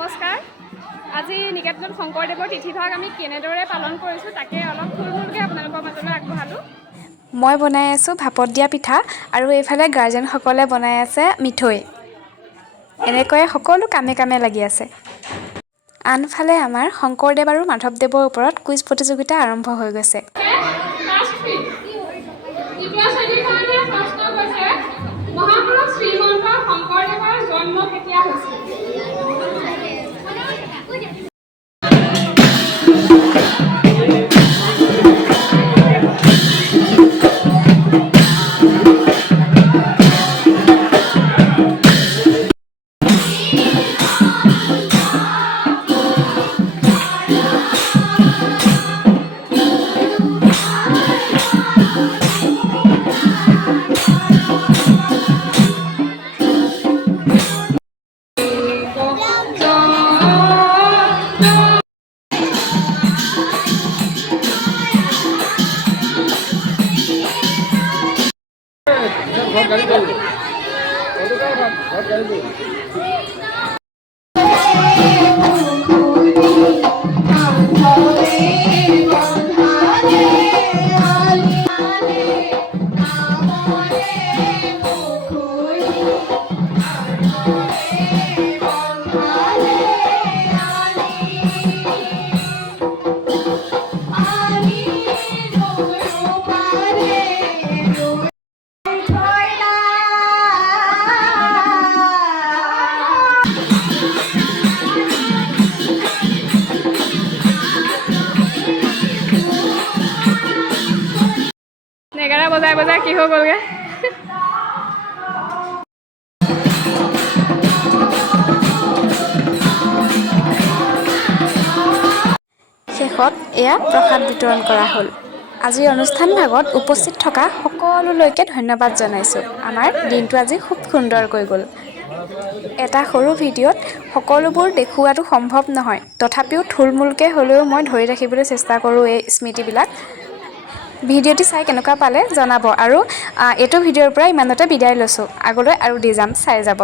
নমস্কাৰ। আজি নিকেতন শংকৰদেৱৰ তিথিভাগ আমি কেনেদৰে পালন কৰিছোঁ তাকে অলপ থুলমূলকৈ আপোনালোকৰ মাজলৈ আগবঢ়ালোঁ। মই বনাই আছোঁ ভাপত দিয়া পিঠা আৰু এইফালে গাৰ্জেনসকলে বনাই আছে মিঠৈ। এনেকৈয়ে সকলো কামে কামে লাগি আছে। আনফালে আমাৰ শংকৰদেৱ আৰু মাধৱদেৱৰ ওপৰত কুইজ প্ৰতিযোগিতা আৰম্ভ হৈ গৈছে। মহাপুৰুষ শ্ৰীমন্ত শংকৰদেৱৰ জন্ম কেতিয়া হৈছিল? নেগাৰা বজাই বজাই কি হৈ গ'লগে? শেষত এয়া প্ৰসাদ বিতৰণ কৰা হ'ল। আজিৰ অনুষ্ঠান ভাগত উপস্থিত থকা সকলোলৈকে ধন্যবাদ জনাইছোঁ। আমাৰ দিনটো আজি খুব সুন্দৰকৈ গ'ল। এটা সৰু ভিডিঅ'ত সকলোবোৰ দেখুওৱাটো সম্ভৱ নহয়, তথাপিও থুলমূলকৈ হ'লেও মই ধৰি ৰাখিবলৈ চেষ্টা কৰোঁ এই স্মৃতিবিলাক। ভিডিঅ'টি চাই কেনেকুৱা পালে জনাব আৰু এইটো ভিডিঅ'ৰ পৰা ইমানতে বিদায় লৈছোঁ। আগলৈ আৰু দি যাম, চাই যাব।